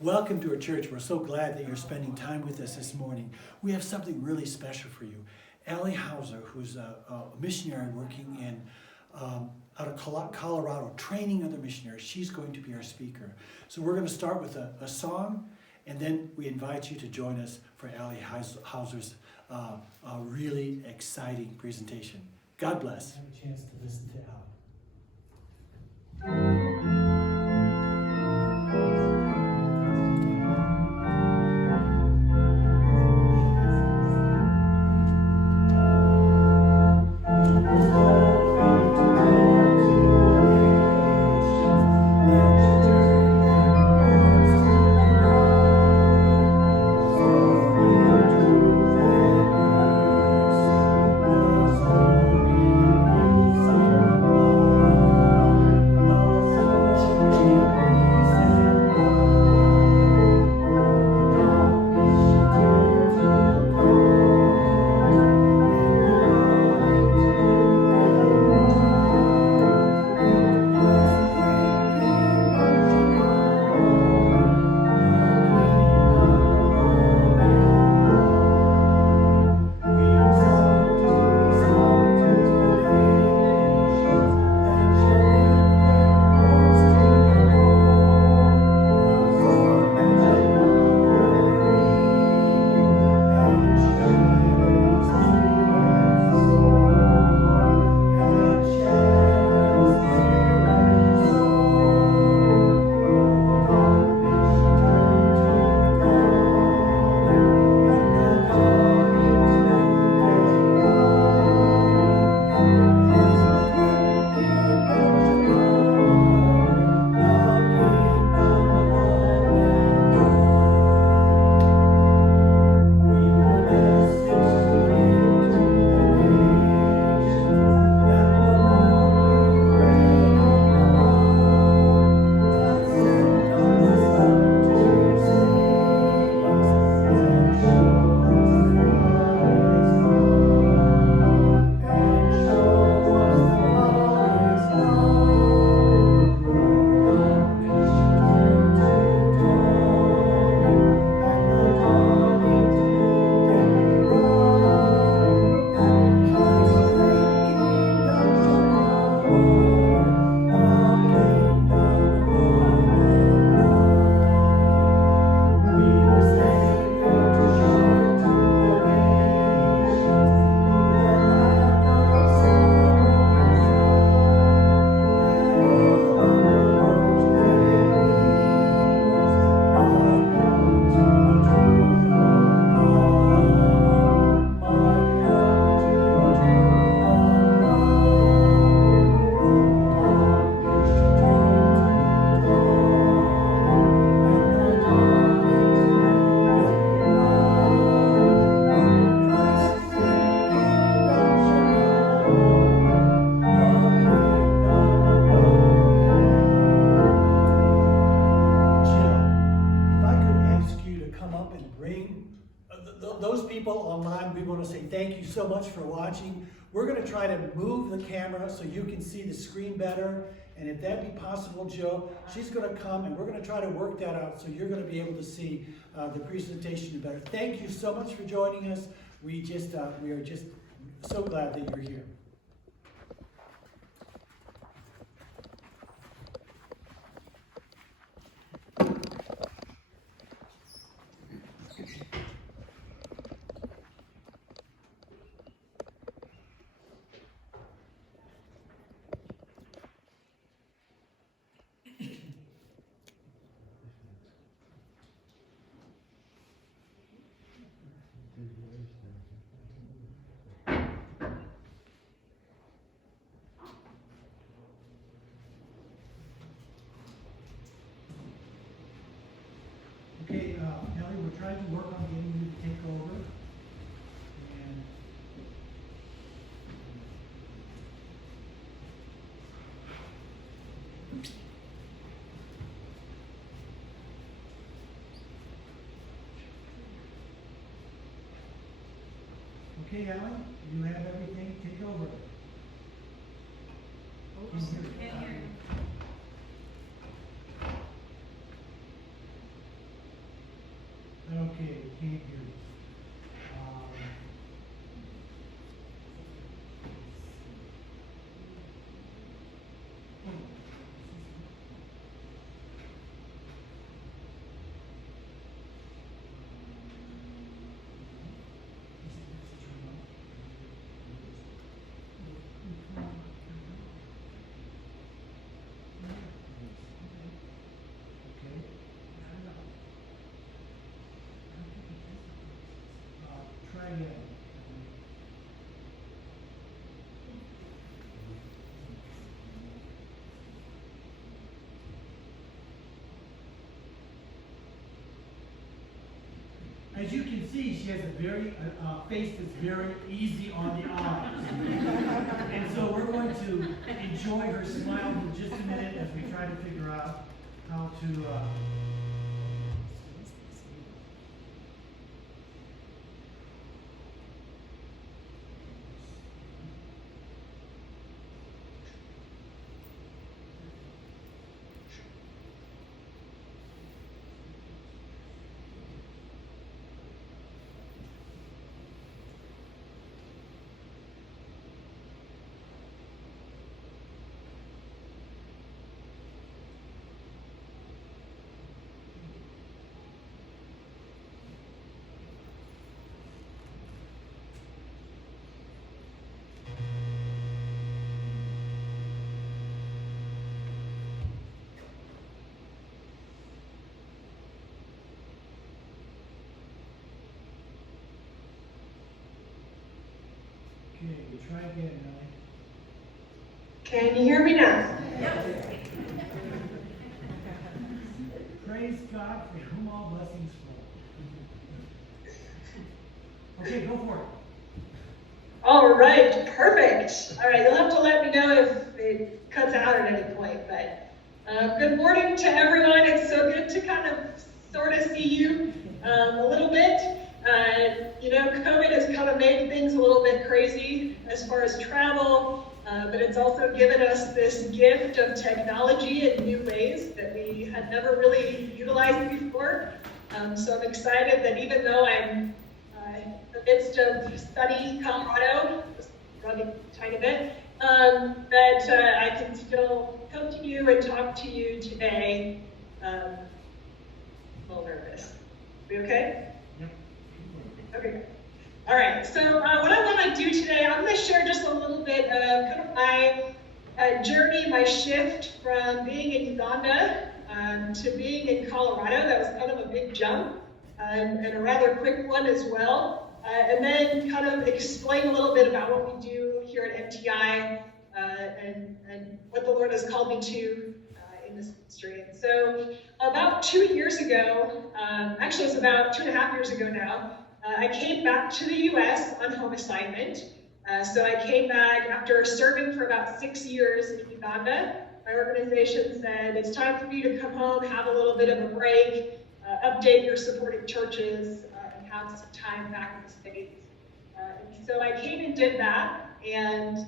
Welcome to our church. We're so glad that you're spending time with us this morning. We have something really special for you. Allie Hauser, who's a missionary working in out of Colorado, training other missionaries. She's going to be our speaker. So we're going to start with a song, and then we invite you to join us for Allie Hauser's really exciting presentation. God bless. Have a chance to listen to Allie. So much for watching. We're going to try to move the camera so you can see the screen better. And if that be possible, Joe, she's going to come and we're going to try to work that out so you're going to be able to see the presentation better. Thank you so much for joining us. We are just so glad that you're here. Okay, Ellie, we're trying to work on getting you to take over. And okay, Ellie, you have everything. Take over. Oops, can't hear you. Okay, can't hear you. Okay. Try again. As you can see, she has a very face that's very easy on the eyes. And so we're going to enjoy her smile for just a minute as we try to figure out how to okay, try again, Ellie. Can you hear me now? Praise God for whom all blessings flow. Okay, go for it. All right, perfect. All right, you'll have to let me know if it cuts out at any point. But good morning to everyone. It's so good to kind of sort of see you a little bit. COVID has kind of made things a little bit crazy as far as travel, but it's also given us this gift of technology in new ways that we had never really utilized before. So I'm excited that even though I'm in the midst of sunny Colorado, just running a tiny bit, that I can still come to you and talk to you today. A little nervous. We okay? Yep. Okay. All right. So what I want to do today, I'm going to share just a little bit of kind of my journey, my shift from being in Uganda to being in Colorado. That was kind of a big jump and a rather quick one as well. And then kind of explain a little bit about what we do here at MTI and what the Lord has called me to in this ministry. And so about 2 years ago, actually it's about 2.5 years ago now, I came back to the U.S. on home assignment. So I came back after serving for about 6 years in Uganda. My organization said, it's time for you to come home, have a little bit of a break, update your supporting churches, and have some time back in the States. And so I came and did that. And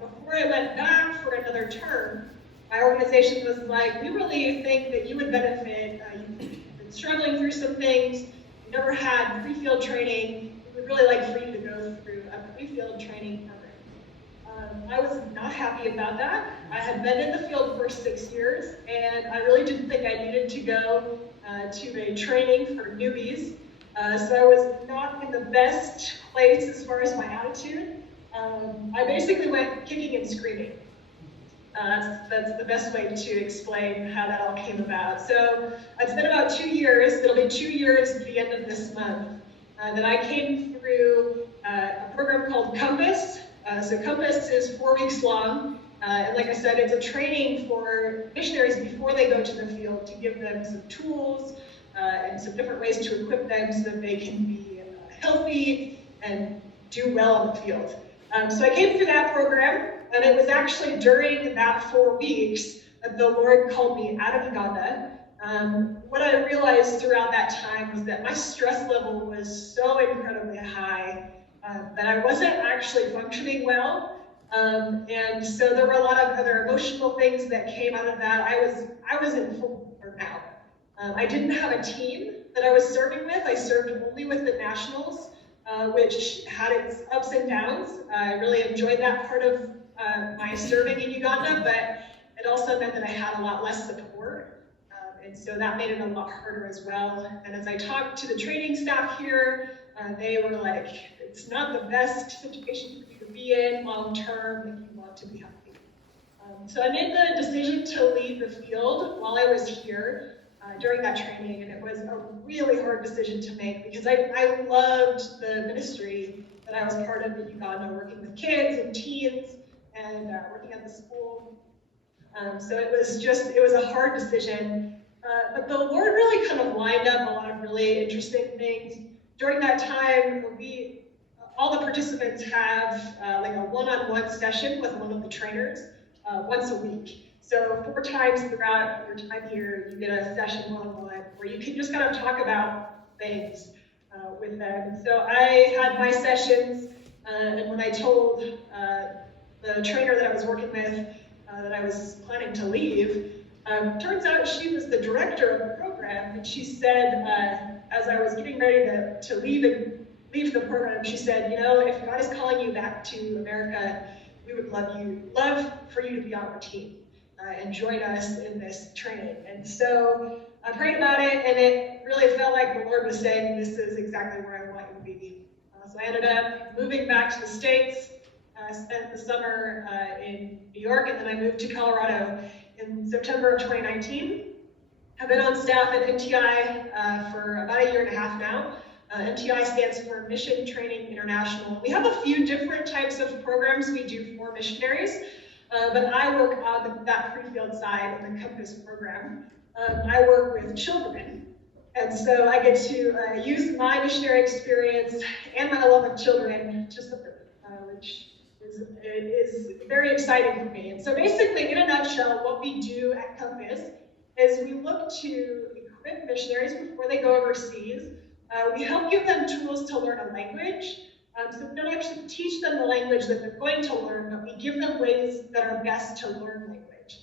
before I went back for another term, my organization was like, we really think that you would benefit. You've been struggling through some things. You never had pre-field training. We would really like for you to go through a pre-field training program. I was not happy about that. I had been in the field for 6 years, and I really didn't think I needed to go to a training for newbies. So I was not in the best place as far as my attitude. I basically went kicking and screaming. That's the best way to explain how that all came about. So it's been about 2 years, it'll be 2 years at the end of this month, that I came through a program called Compass. So Compass is 4 weeks long, and like I said, it's a training for missionaries before they go to the field to give them some tools and some different ways to equip them so that they can be healthy and do well in the field. So I came through that program. And it was actually during that 4 weeks that the Lord called me out of Uganda. What I realized throughout that time was that my stress level was so incredibly high that I wasn't actually functioning well. And so there were a lot of other emotional things that came out of that. I was in full burnout. I didn't have a team that I was serving with. I served only with the nationals, which had its ups and downs. I really enjoyed that part of my serving in Uganda, but it also meant that I had a lot less support. And so that made it a lot harder as well. And as I talked to the training staff here, they were like, it's not the best situation for you to be in long term if you want to be healthy. So I made the decision to leave the field while I was here during that training, and it was a really hard decision to make because I loved the ministry that I was part of in Uganda, working with kids and teens and working at the school. So it was a hard decision. But the Lord really kind of lined up a lot of really interesting things. During that time, all the participants have like a one-on-one session with one of the trainers once a week. So 4 times throughout your time here, you get a session one-on-one where you can just kind of talk about things with them. And so I had my sessions, and when I told the trainer that I was working with that I was planning to leave, turns out she was the director of the program, and she said, as I was getting ready to leave the program, she said, if God is calling you back to America, we would love for you to be on our team and join us in this training. And so I prayed about it, and it really felt like the Lord was saying, this is exactly where I want you to be. So I ended up moving back to the States, spent the summer in New York, and then I moved to Colorado in September of 2019. I've been on staff at MTI for about 1.5 years now. MTI stands for Mission Training International. We have a few different types of programs we do for missionaries, but I work on that pre-field side of the Compass program. I work with children, and so I get to use my missionary experience and my love of children to serve, which is very exciting for me. And so basically, in a nutshell, what we do at Compass is we look to equip missionaries before they go overseas. We help give them tools to learn a language. So we don't actually teach them the language that they're going to learn, but we give them ways that are best to learn language.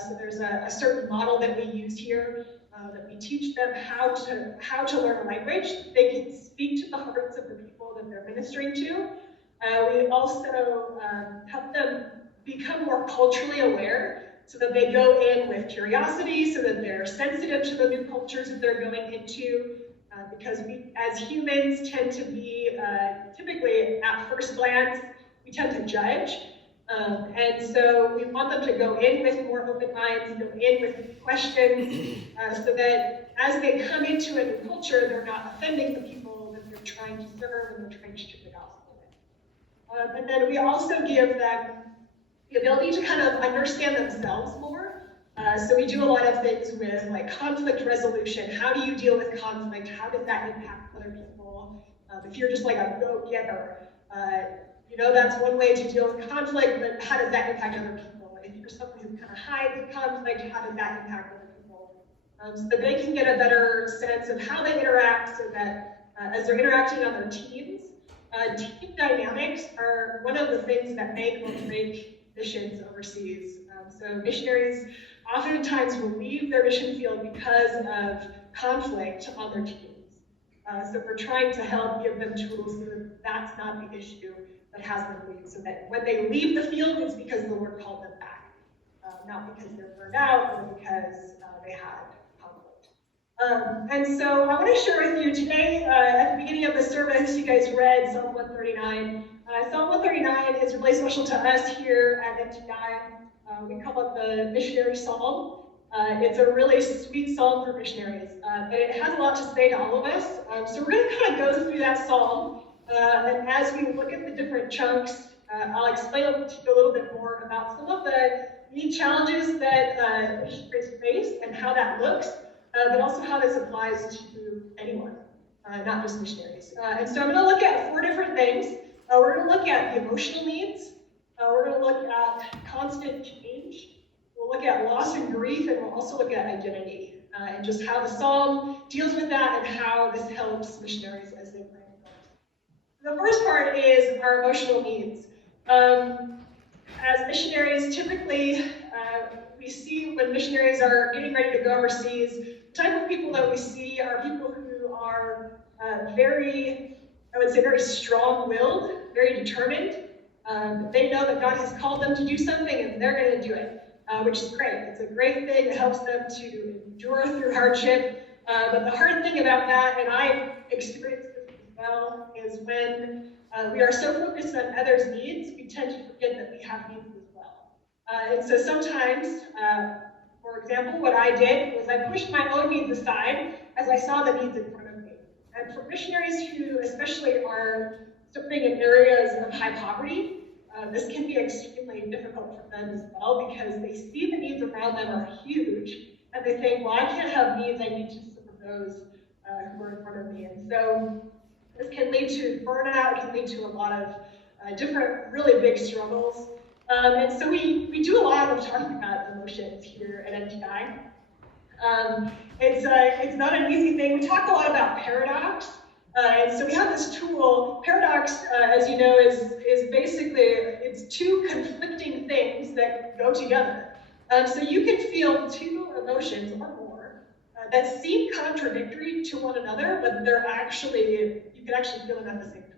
So there's a certain model that we use here that we teach them how to learn a language. They can speak to the hearts of the people that they're ministering to. We also help them become more culturally aware so that they go in with curiosity, so that they're sensitive to the new cultures that they're going into. Because we, as humans, tend to be, typically at first glance, we tend to judge. And so we want them to go in with more open minds, go in with questions, so that as they come into a new culture, they're not offending the people that they're trying to serve and they're trying to share the gospel with. And then we also give them the ability to kind of understand themselves more. So we do a lot of things with like conflict resolution. How do you deal with conflict? How does that impact other people? If you're just like a go-getter, that's one way to deal with conflict, but how does that impact other people? If you're someone who kind of hides conflict, how does that impact other people? So that they can get a better sense of how they interact, so that as they're interacting on their teams, team dynamics are one of the things that make or break missions overseas. So missionaries oftentimes will leave their mission field because of conflict on their teams. So we're trying to help give them tools so that that's not the issue that has them leave, so that when they leave the field, it's because the Lord called them back, not because they're burned out or because they had conflict. And so I want to share with you today, at the beginning of the service, you guys read Psalm 139. Psalm 139 is really special to us here at MTI. We call it the missionary psalm. It's a really sweet psalm for missionaries, and it has a lot to say to all of us. So we're going to kind of go through that psalm, and as we look at the different chunks, I'll explain to you a little bit more about some of the unique challenges that missionaries face and how that looks, but also how this applies to anyone, not just missionaries. And so I'm going to look at 4 different things. We're going to look at the emotional needs. We're going to look at constant change. We'll look at loss and grief, and we'll also look at identity, and just how the psalm deals with that and how this helps missionaries as they pray. The first part is our emotional needs. As missionaries, typically, we see when missionaries are getting ready to go overseas, the type of people that we see are people who are very, I would say, very strong-willed, very determined. They know that God has called them to do something and they're going to do it, which is great. It's a great thing. It helps them to endure through hardship. But the hard thing about that, and I experienced this as well, is when we are so focused on others' needs, we tend to forget that we have needs as well. And so sometimes, for example, what I did was I pushed my own needs aside as I saw the needs in front of me. And for missionaries who especially are serving in areas of high poverty, this can be extremely difficult for them as well because they see the needs around them are huge and they think, well, I can't have needs, I need to serve those who are in front of me. And so this can lead to burnout, it can lead to a lot of different really big struggles. And so we do a lot of talking about emotions here at MTI. It's not an easy thing. We talk a lot about paradox. And so we have this tool. Paradox, as you know, is basically, it's two conflicting things that go together. So you can feel two emotions or more that seem contradictory to one another, but they're actually, you can actually feel them at the same time.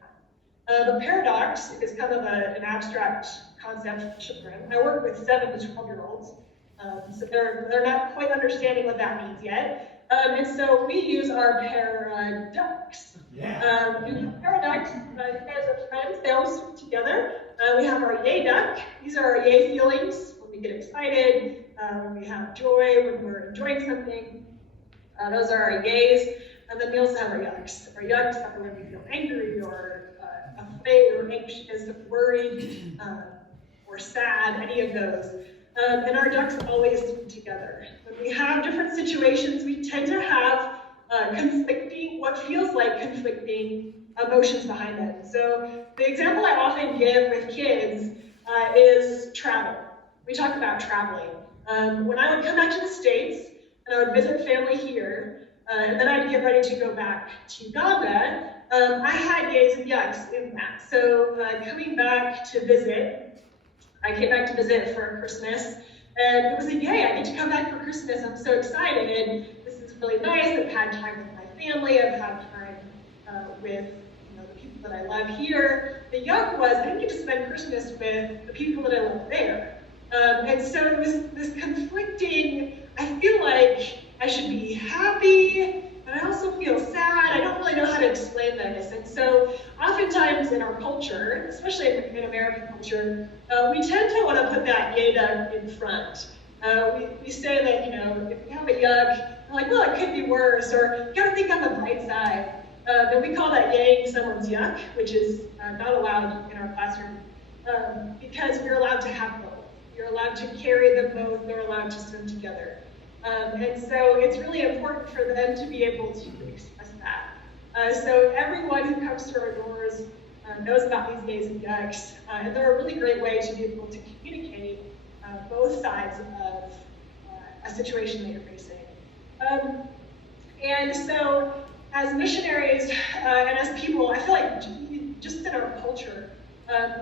But paradox is kind of an abstract concept for children. I work with 7 to 12-year-olds, so they're not quite understanding what that means yet. And so we use our paradox. Yeah. Paradox, you guys are friends, they all stick together. We have our yay duck. These are our yay feelings when we get excited, when we have joy, when we're enjoying something. Those are our yays. And then we also have our yucks. Our yucks are when we feel angry or afraid or anxious or worried or sad, any of those. And our ducks always stick together. When we have different situations, we tend to have what feels like conflicting emotions behind them. So the example I often give with kids is travel. We talk about traveling. When I would come back to the States and I would visit family here, and then I'd get ready to go back to Uganda, I had yays and yucks in that. So coming back to visit, I came back to visit for Christmas, and it was a yay, I get to come back for Christmas, I'm so excited. This is really nice, I've had time with my family, I've had time with the people that I love here. The yuck was, I didn't get to spend Christmas with the people that I love there. And so it was this conflicting, I feel like I should be happy, but I also feel sad. I don't really know how to explain this. And so oftentimes in our culture, especially in American culture, we tend to want to put that yay duck in front. We say that, if we have a yuck, we're like, well, it could be worse, or you gotta think on the bright side. Then we call that yaying someone's yuck, which is not allowed in our classroom, because we're allowed to have both. You're allowed to carry them both, they're allowed to swim together. And so it's really important for them to be able to express that. So everyone who comes to our doors knows about these yays and yucks, and they're a really great way to be able to communicate both sides of a situation that you're facing. And so as missionaries and as people, I feel like just in our culture,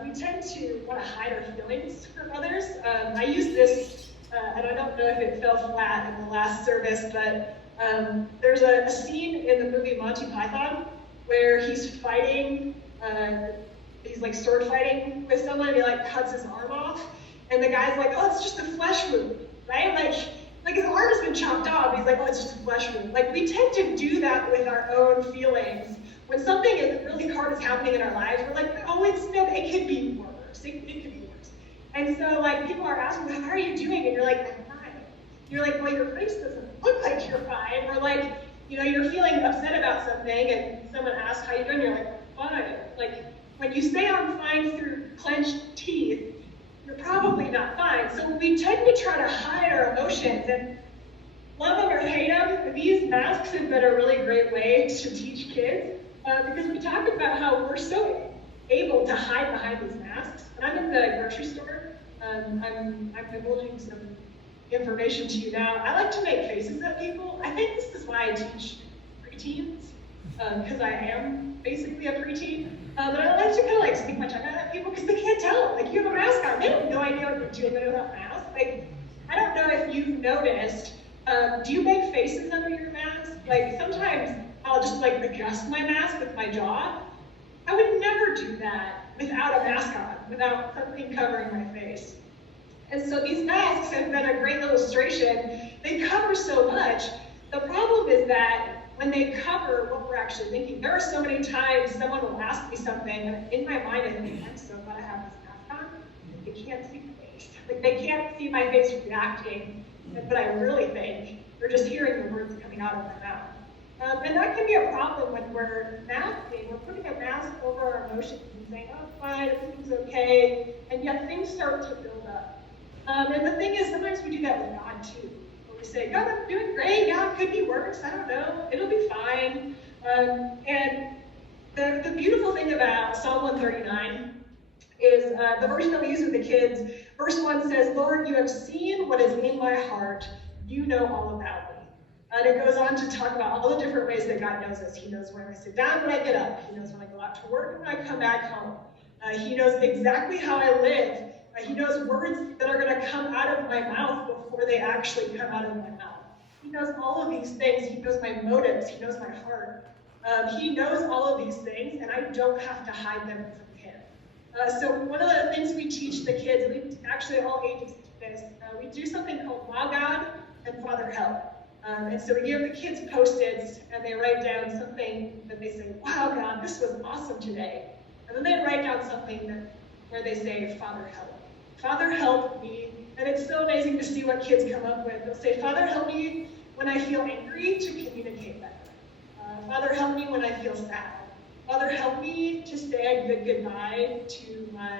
we tend to want to hide our feelings from others. I use this, and I don't know if it fell flat in the last service, but there's a scene in the movie Monty Python where he's fighting, he's like sword fighting with someone, and he like cuts his arm off, and the guy's like, oh, it's just a flesh wound, right? Like his arm has been chopped off, he's like, oh, it's just a flesh wound. Like we tend to do that with our own feelings. When something really hard is happening in our lives, we're like, oh, it could be worse. It could be worse. And so, like, people are asking, how are you doing? And you're like, I'm fine. You're like, well, your face doesn't look like you're fine. Or like, you're feeling upset about something, and someone asks how you're doing, you're like, fine. Like, when you say I'm fine through clenched teeth, you're probably not fine. So we tend to try to hide our emotions, and love them or hate them, these masks have been a really great way to teach kids. Because we talk about how we're so able to hide behind these masks. And I'm in the grocery store. I'm divulging some information to you now. I like to make faces at people. I think this is why I teach preteens, because I am basically a preteen. But I like to kind of like stick my tongue out at people because they can't tell. Like, you have a mask on. They have no idea what you're doing with that mask. Like, I don't know if you've noticed, Do you make faces under your mask? Like sometimes I'll just like adjust my mask with my jaw. I would never do that without a mask on, without something covering my face. And so these masks have been a great illustration. They cover so much. The problem is that when they cover what we're actually thinking, there are so many times someone will ask me something, and in my mind I think, I'm so glad I have this mask on. They can't see my face. Like they can't see my face reacting, but I really think they're just hearing the words coming out of my mouth. And that can be a problem when we're masking. We're putting a mask over our emotions and saying, oh, fine, everything's okay, and yet things start to build up. And the thing is, sometimes we do that with God too. We say, God, I'm doing great. Yeah, it could be worse. I don't know. It'll be fine. And the beautiful thing about Psalm 139 is the version that we use with the kids. Verse 1 says, Lord, you have seen what is in my heart. You know all about me. And it goes on to talk about all the different ways that God knows us. He knows when I sit down, when I get up. He knows when I go out to work, when I come back home. He knows exactly how I live. He knows words that are going to come out of my mouth before they actually come out of my mouth. He knows all of these things. He knows my motives. He knows my heart. He knows all of these things, and I don't have to hide them from him. So one of the things we teach the kids, we actually all ages do this, we do something called Wow God and Father Help. And so we give the kids Post-its, and they write down something that they say, wow, God, this was awesome today. And then they write down something where they say, Father Help. Father, help me. And it's so amazing to see what kids come up with. They'll say, Father, help me when I feel angry to communicate better. Father, help me when I feel sad. Father, help me to say a good goodbye to my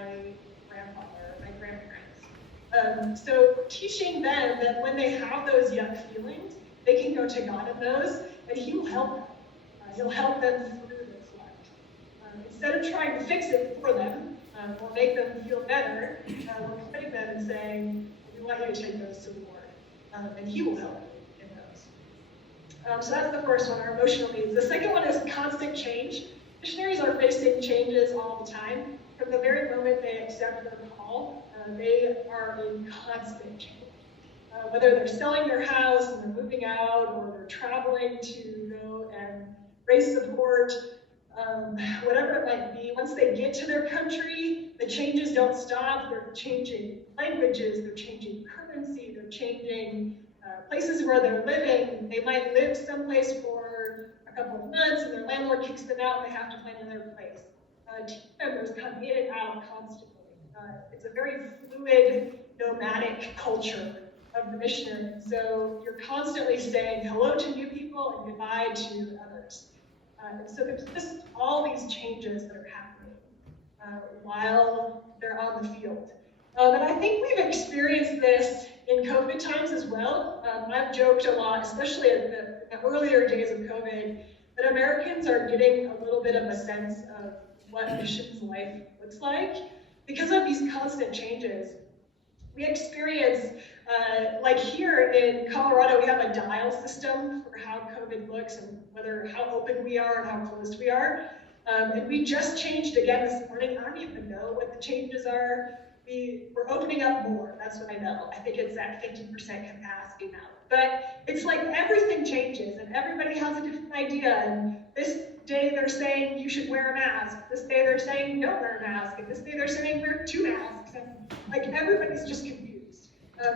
grandfather, my grandparents. So teaching them that when they have those yuck feelings, they can go to God in those, and He will help them. He'll help them through this life. Instead of trying to fix it for them, or make them feel better, we're committing them and saying, we want you to take those to the Lord, and He will help you in those. So that's the first one, our emotional needs. The second one is constant change. Missionaries are facing changes all the time. From the very moment they accept their call, they are in constant change. Whether they're selling their house and they're moving out, or they're traveling to go and raise support, whatever it might be, once they get to their country, the changes don't stop. They're changing languages, they're changing currency, they're changing places where they're living. They might live someplace for a couple of months, and their landlord kicks them out, and they have to find another place. Team members come in and out constantly. It's a very fluid, nomadic culture of the missionary. So you're constantly saying hello to new people and goodbye to others. So there's just all these changes that are happening while they're on the field. And I think we've experienced this in COVID times as well. I've joked a lot, especially in the earlier days of COVID, that Americans are getting a little bit of a sense of what missions life looks like because of these constant changes. We experience, like here in Colorado, we have a dial system for how COVID looks and how open we are and how closed we are. And we just changed again this morning. I don't even know what the changes are. We're opening up more, that's what I know. I think it's at 50% capacity now. But it's like everything changes and everybody has a different idea. And this day they're saying you should wear a mask. This day they're saying don't wear a mask. And this day they're saying wear 2 masks. And like everybody's just confused.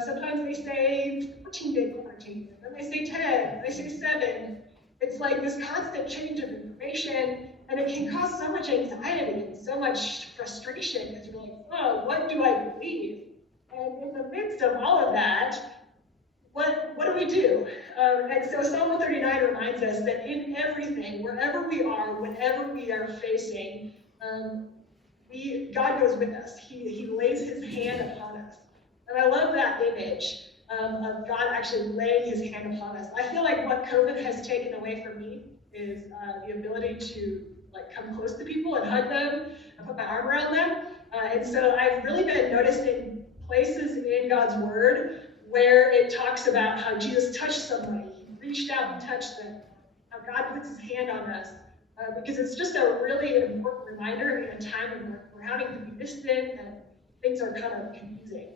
Sometimes they say 14-day quarantine, then they say 10, then they say 7. It's like this constant change of information, and it can cause so much anxiety and so much frustration because you're like, oh, what do I believe? And in the midst of all of that, what do we do? And so Psalm 139 reminds us that in everything, wherever we are, whenever we are facing, God goes with us. He lays His hand upon us. And I love that image of God actually laying His hand upon us. I feel like what COVID has taken away from me is the ability to come close to people and hug them and put my arm around them. And so I've really been noticing places in God's Word where it talks about how Jesus touched somebody. He reached out and touched them. How God puts His hand on us. Because it's just a really important reminder in a time when we're having to be distant and things are kind of confusing.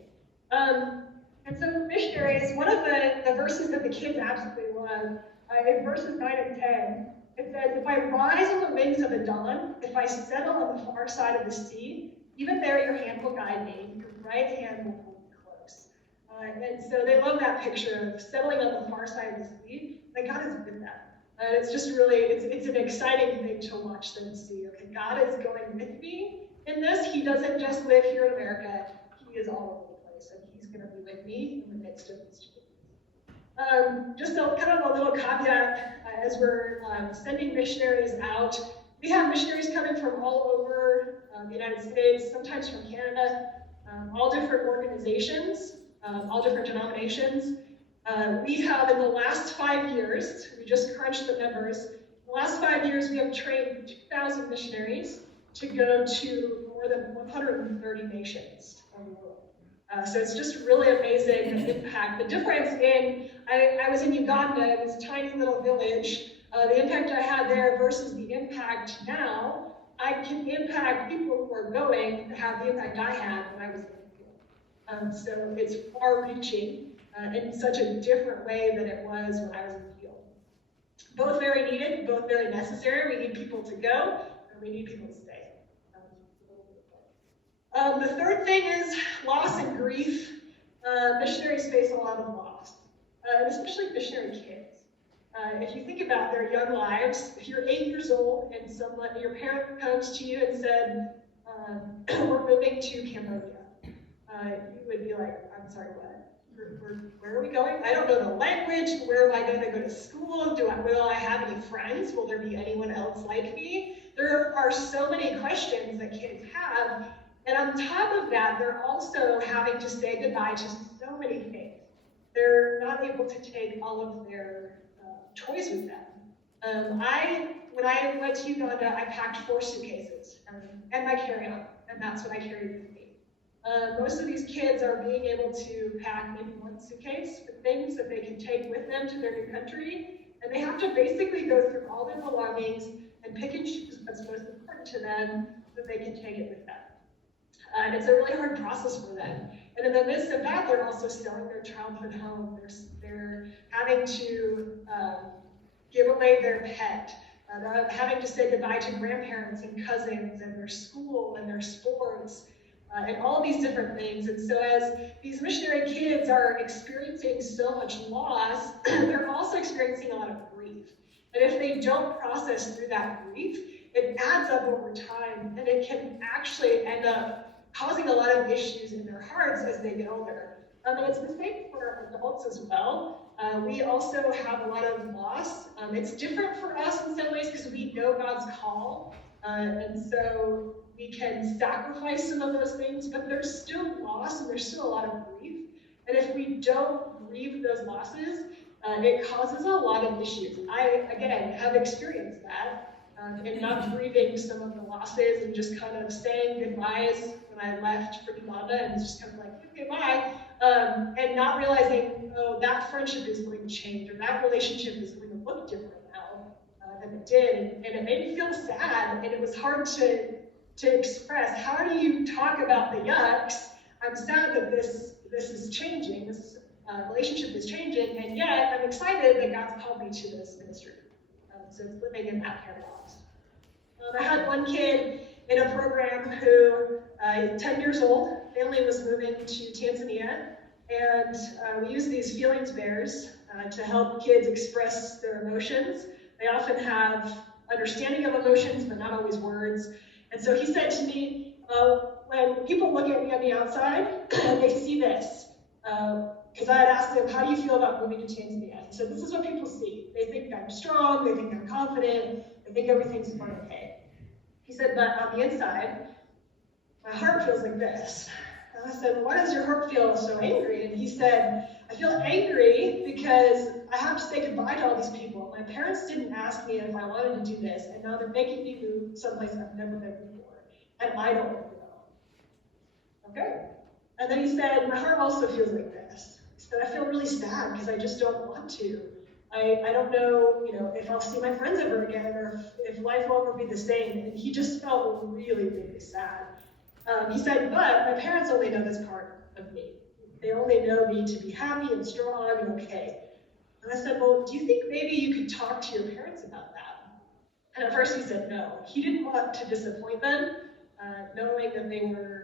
And so missionaries, one of the verses that the kids absolutely love, in verses 9 and 10, it says, if I rise on the wings of the dawn, if I settle on the far side of the sea, even there your hand will guide me, your right hand will hold me close. And so they love that picture of settling on the far side of the sea, that God is with them. It's just really, it's an exciting thing to watch them see. Okay, God is going with me in this. He doesn't just live here in America. He is all over the place, and he's going to be with me in the midst of these changes. Just kind of a little caveat as we're sending missionaries out. We have missionaries coming from all over the United States, sometimes from Canada, all different organizations, all different denominations. We have, in the last 5 years, we just crunched the numbers, in the last 5 years we have trained 2,000 missionaries to go to more than 130 nations of the world. So it's just really amazing impact. The difference I was in Uganda, it was a tiny little village. The impact I had there versus the impact now, I can impact people who are going to have the impact I had when I was in the field. So it's far-reaching in such a different way than it was when I was in the field. Both very needed, both very necessary. We need people to go, and we need people to stay. The third thing is loss and grief. Missionaries face a lot of loss, and especially missionary kids. If you think about their young lives, if you're 8 years old and your parent comes to you and said, we're moving to Cambodia, you would be like, I'm sorry, what? Where are we going? I don't know the language. Where am I going to go to school? Will I have any friends? Will there be anyone else like me? There are so many questions that kids have. And on top of that, they're also having to say goodbye to so many things. They're not able to take all of their toys with them. When I went to Uganda, I packed 4 suitcases and my carry-on, and that's what I carried with me. Most of these kids are being able to pack maybe 1 suitcase with things that they can take with them to their new country, and they have to basically go through all their belongings and pick and choose what's most important to them so that they can take it with them. And it's a really hard process for them. And in the midst of that, they're also selling their childhood home. They're having to give away their pet. They're having to say goodbye to grandparents and cousins and their school and their sports and all these different things. And so as these missionary kids are experiencing so much loss, they're also experiencing a lot of grief. And if they don't process through that grief, it adds up over time, and it can actually end up causing a lot of issues in their hearts as they get older. And it's the same for adults as well. We also have a lot of loss. It's different for us in some ways because we know God's call, and so we can sacrifice some of those things, but there's still loss and there's still a lot of grief. And if we don't grieve those losses, it causes a lot of issues. I, again, have experienced that. And not grieving some of the losses and just kind of saying goodbyes when I left for Uganda and just kind of like, okay, bye, and not realizing, oh, that friendship is going to change or that relationship is going to look different now than it did. And it made me feel sad, and it was hard to express. How do you talk about the yucks? I'm sad that this is changing, this relationship is changing, and yet I'm excited that God's called me to this ministry. So it's living in that paradox. I had one kid in a program who, 10 years old, family was moving to Tanzania, and we use these feelings bears to help kids express their emotions. They often have understanding of emotions, but not always words. And so he said to me, when people look at me on the outside, they see this. Because I had asked him, how do you feel about moving to Tanzania? He said, this is what people see. They think I'm strong, they think I'm confident, they think everything's going okay. He said, but on the inside, my heart feels like this. And I said, why does your heart feel so angry? And he said, I feel angry because I have to say goodbye to all these people. My parents didn't ask me if I wanted to do this, and now they're making me move someplace I've never been before, and I don't want to go. Okay. And then he said, my heart also feels like this. He said, I feel really sad because I just don't want to. I don't know, if I'll see my friends ever again or if life will ever be the same. And he just felt really, really sad. He said, but my parents only know this part of me. They only know me to be happy and strong and okay. And I said, well, do you think maybe you could talk to your parents about that? And at first he said no. He didn't want to disappoint them, knowing that they were,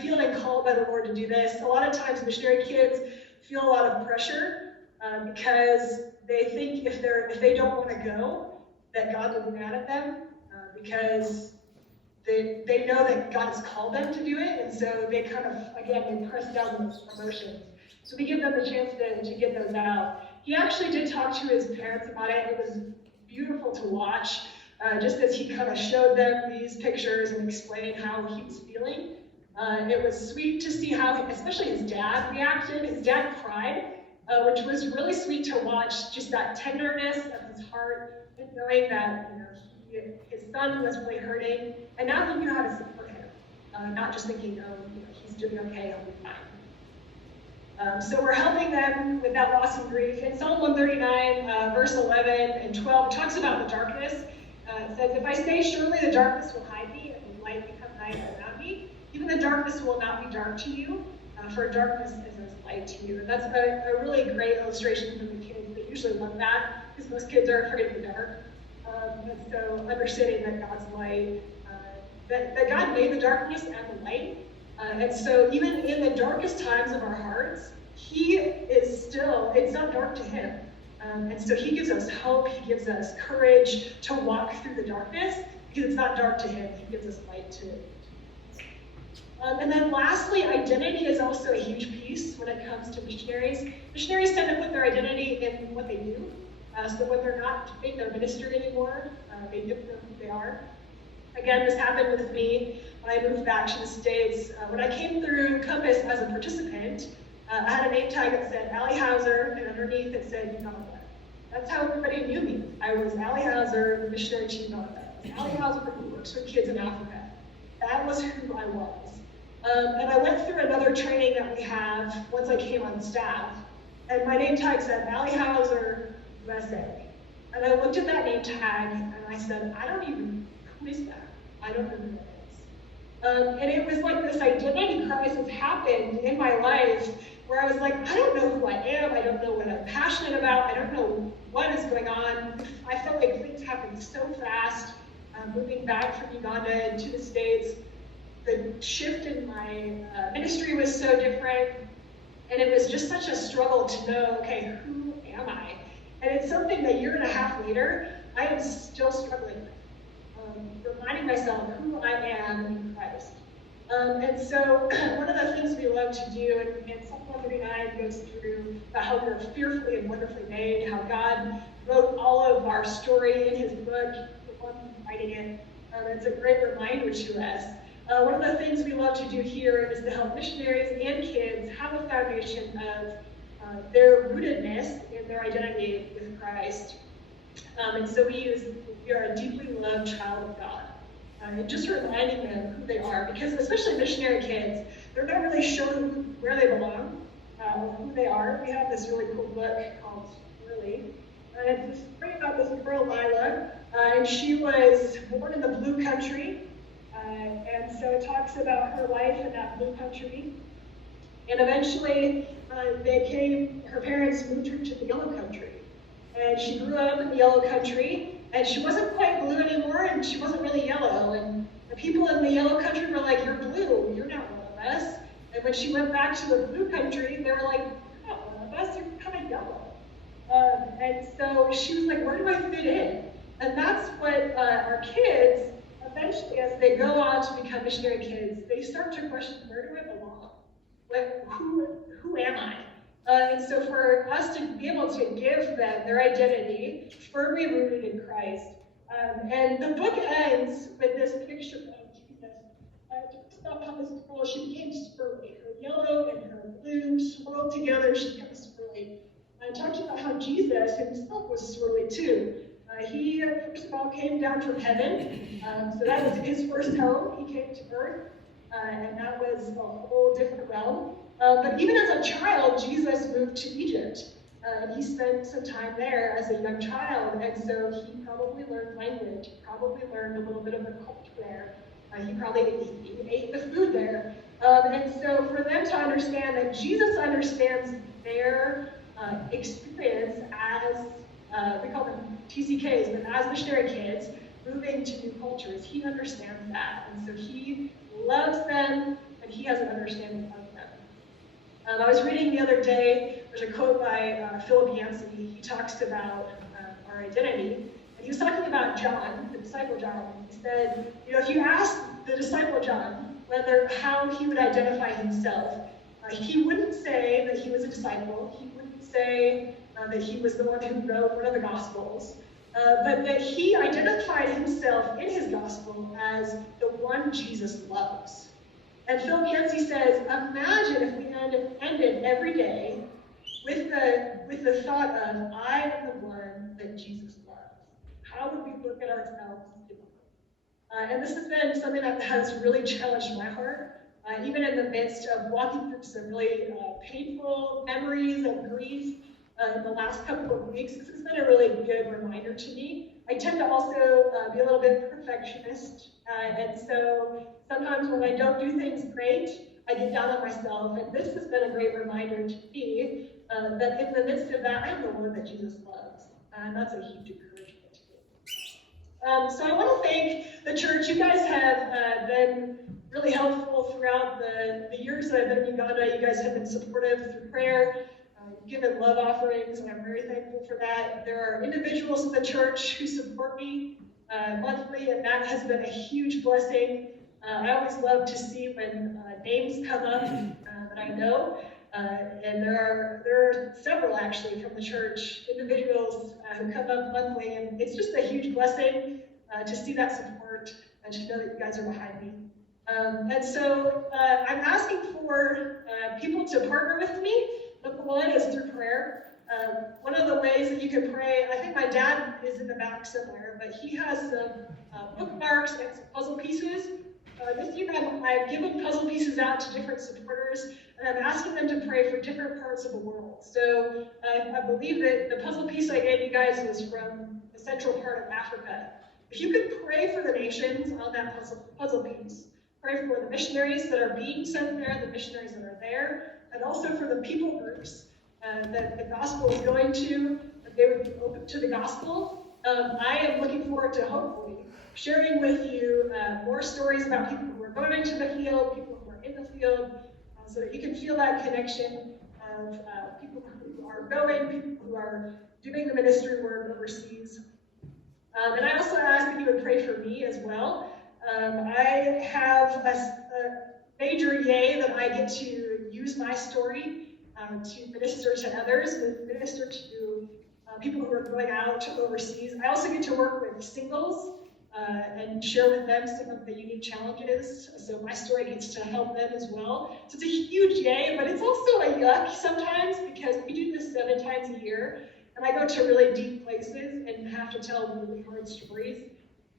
feeling called by the Lord to do this. A lot of times missionary kids feel a lot of pressure because they think if they don't want to go, that God will be mad at them because they know that God has called them to do it, and so they kind of, again, they press down those emotions. So we give them the chance to get those out. He actually did talk to his parents about it. It was beautiful to watch, just as he kind of showed them these pictures and explained how he was feeling. It was sweet to see how, especially his dad reacted. His dad cried, which was really sweet to watch, just that tenderness of his heart, and knowing that his son was really hurting, and now he knew how to support him, not just thinking, he's doing okay, he'll be fine. So we're helping them with that loss and grief. In Psalm 139, verse 11 and 12, it talks about the darkness. It says, if I say, surely the darkness will hide me, and the light become night around me, even the darkness will not be dark to you, for darkness is as light to you. And that's a really great illustration for the kids. They usually love that, because most kids are afraid of the dark. And so understanding that God's light, that God made the darkness and the light. And so even in the darkest times of our hearts, he is still, it's not dark to him. And so he gives us hope, he gives us courage to walk through the darkness, because it's not dark to him, he gives us light to it. And then lastly, identity is also a huge piece when it comes to missionaries. Missionaries tend to put their identity in what they do. So when they're not doing their ministry anymore, they don't know who they are. Again, this happened with me when I moved back to the States. When I came through Compass as a participant, I had a name tag that said Allie Hauser, and underneath it said Uganda. That's how everybody knew me. I was Allie Hauser, missionary to Uganda. I was Allie Hauser who works with kids in Africa. That was who I was. And I went through another training that we have once I came on staff, and my name tag said Allie Hauser, USA. And I looked at that name tag and I said, I don't even, who is that? I don't know who that is. And it was like this identity crisis happened in my life where I was like, I don't know who I am, I don't know what I'm passionate about, I don't know what is going on. I felt like things happened so fast, moving back from Uganda to the States. The shift in my ministry was so different, and it was just such a struggle to know, okay, who am I? And it's something that a year and a half later, I am still struggling with, reminding myself who I am in Christ. And so one of the things we love to do, and Psalm 139 goes through about how we're fearfully and wonderfully made, how God wrote all of our story in his book, the one writing it. It's a great reminder to us. One of the things we love to do here is to help missionaries and kids have a foundation of their rootedness in their identity with Christ. And so we are a deeply loved child of God. And just reminding them who they are, because especially missionary kids, they're not really sure where they belong, or who they are. We have this really cool book called Swirly. And it's a story about this girl, Lila, and she was born in the Blue Country. And so it talks about her life in that Blue Country. And eventually, her parents moved her to the Yellow Country. And she grew up in the Yellow Country, and she wasn't quite blue anymore, and she wasn't really yellow. And the people in the Yellow Country were like, you're blue, you're not one of us. And when she went back to the Blue Country, they were like, you're not one of us, you're kind of yellow. And so she was like, where do I fit in? And that's what our kids, eventually, as they go on to become missionary kids, they start to question, where do I belong? Like, who am I? And so for us to be able to give them their identity firmly rooted in Christ. And the book ends with this picture of Jesus. It talks about how this girl, she became swirly. Her yellow and her blue swirled together, she became swirly. And it talks about how Jesus himself was swirly too. He, first of all, came down from heaven. So that was his first home. He came to earth. And that was a whole different realm. But even as a child, Jesus moved to Egypt. And he spent some time there as a young child. And so he probably learned language, probably learned a little bit of the culture there. He probably ate the food there. And so for them to understand that Jesus understands their experience as, we call them TCKs, but as missionary kids moving to new cultures, he understands that. And so he loves them, and he has an understanding of them. I was reading the other day, there's a quote by Philip Yancey. He talks about our identity. And he was talking about John, the disciple John. He said, if you ask the disciple John how he would identify himself, he wouldn't say that he was a disciple. He wouldn't say that he was the one who wrote one of the Gospels. But that he identified himself in his Gospel as the one Jesus loves. And Philip Yancey says, imagine if we ended every day with the thought of, I am the one that Jesus loves. How would we look at ourselves differently? And this has been something that has really challenged my heart, even in the midst of walking through some really painful memories and grief in the last couple of weeks. This has been a really good reminder to me. I tend to also be a little bit perfectionist, and so sometimes when I don't do things great, I get down on myself, and this has been a great reminder to me that in the midst of that, I'm the one that Jesus loves, and that's a huge encouragement to me. So I want to thank the church. You guys have been really helpful throughout the years that I've been in Uganda. You guys have been supportive through prayer. Given love offerings, and I'm very thankful for that. There are individuals in the church who support me monthly, and that has been a huge blessing. I always love to see when names come up that I know, and there are several actually from the church, individuals who come up monthly, and it's just a huge blessing to see that support and to know that you guys are behind me. And so I'm asking for people to partner with me. Number one is through prayer. One of the ways that you can pray, I think my dad is in the back somewhere, but he has some bookmarks and some puzzle pieces. This year I've given puzzle pieces out to different supporters, and I'm asking them to pray for different parts of the world. So I believe that the puzzle piece I gave you guys was from the central part of Africa. If you could pray for the nations on that puzzle piece, pray for the missionaries that are being sent there, the missionaries that are there, and also for the people groups that the gospel is going to, that they would be open to the gospel. I am looking forward to hopefully sharing with you more stories about people who are going into the field, people who are in the field, so that you can feel that connection of people who are going, people who are doing the ministry work overseas. And I also ask that you would pray for me as well. I have a major yay that I get to use my story to minister to others, minister to people who are going out overseas. I also get to work with singles and share with them some of the unique challenges. So my story gets to help them as well. So it's a huge yay, but it's also a yuck sometimes because we do this 7 times a year, and I go to really deep places and have to tell really hard stories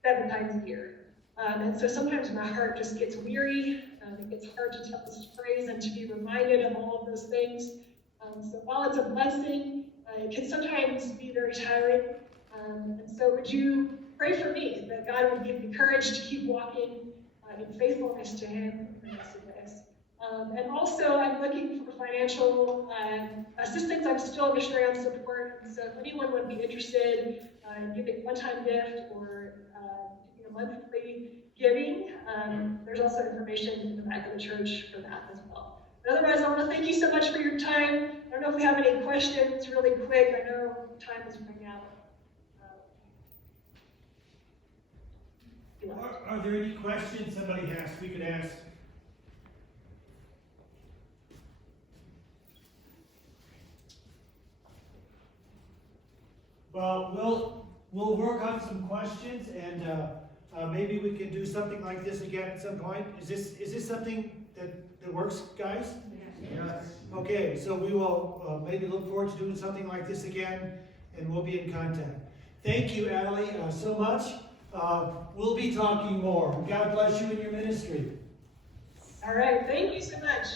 7 times a year. And so sometimes my heart just gets weary. It gets hard to tell this phrase and to be reminded of all of those things. So while it's a blessing, it can sometimes be very tiring. And so would you pray for me that God would give me courage to keep walking in faithfulness to Him in the midst of this. And also, I'm looking for financial assistance. I'm still a missionary on support. So if anyone would be interested in giving a one-time gift or monthly giving, there's also information in the back of the church for that as well. But otherwise, I want to thank you so much for your time. I don't know if we have any questions really quick. I know time is running out. Are there any questions somebody has we could ask? Well, we'll work on some questions, and maybe we can do something like this again at some point. Is this something that works, guys? Yes. Okay, so we will maybe look forward to doing something like this again, and we'll be in contact. Thank you, Allie, so much. We'll be talking more. God bless you in your ministry. All right, thank you so much.